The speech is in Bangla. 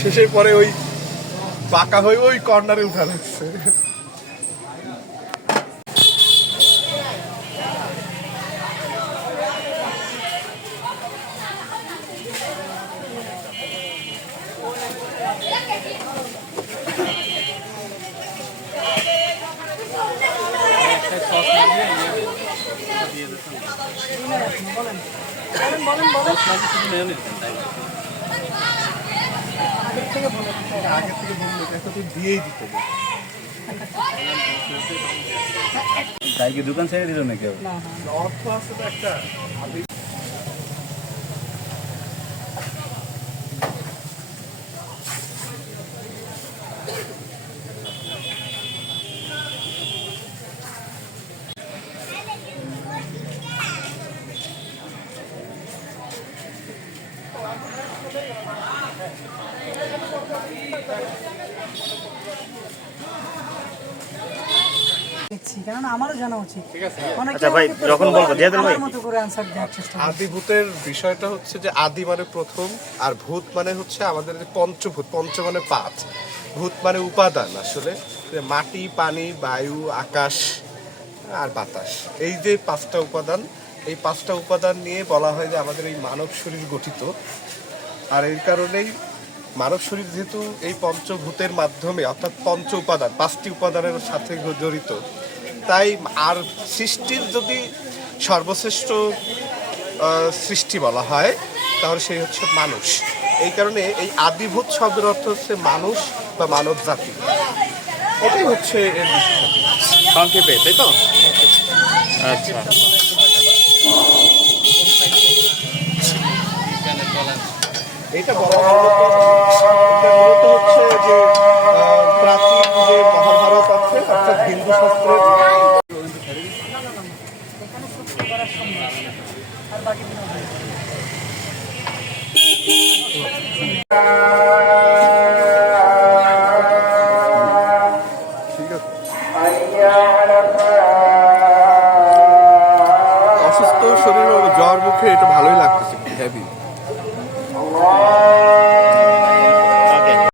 শেষের পরে ওই বাঁকা হয়ে ওই কর্নারে উঠা লাগছে। আগে থেকে বলল একটা দিয়েই দিতে। তাই কি দোকান ছেড়ে দিল নাকি অর্থ আছে তো একটা দেখছি কারণ আমারও জানা উচিত। আচ্ছা ভাই, যখন বলব, দিয়ে দেন ভাই? মতো করে অ্যান্সার দেওয়ার চেষ্টা করি। আদিভূতের বিষয়টা হচ্ছে যে আদি মানে প্রথম আর ভূত মানে হচ্ছে আমাদের যে পঞ্চভূত। পঞ্চ মানে পাঁচ ভূত মানে উপাদান আসলে। মাটি পানি বায়ু আকাশ আর বাতাস। এই যে পাঁচটা উপাদান এই পাঁচটা উপাদান নিয়ে বলা হয় যে আমাদের এই মানব শরীর গঠিত। আর এই কারণেই মানব শরীর যেহেতু এই পঞ্চভূতের মাধ্যমে অর্থাৎ পঞ্চ উপাদান পাঁচটি উপাদানের সাথে জড়িত তাই আর সৃষ্টির যদি সর্বশ্রেষ্ঠ সৃষ্টি বলা হয় তাহলে সেই হচ্ছে মানুষ। এই কারণে এই আদিভূত শব্দের অর্থ হচ্ছে মানুষ বা মানব জাতি। এটাই হচ্ছে এর সংক্ষেপে তাই তো? আচ্ছা। এটা বলা মূলত- হচ্ছে যে প্রাচীন যে মহাভারত আছে অর্থাৎ হিন্দু শাস্ত্রের আর বাকি। lactose, heavy.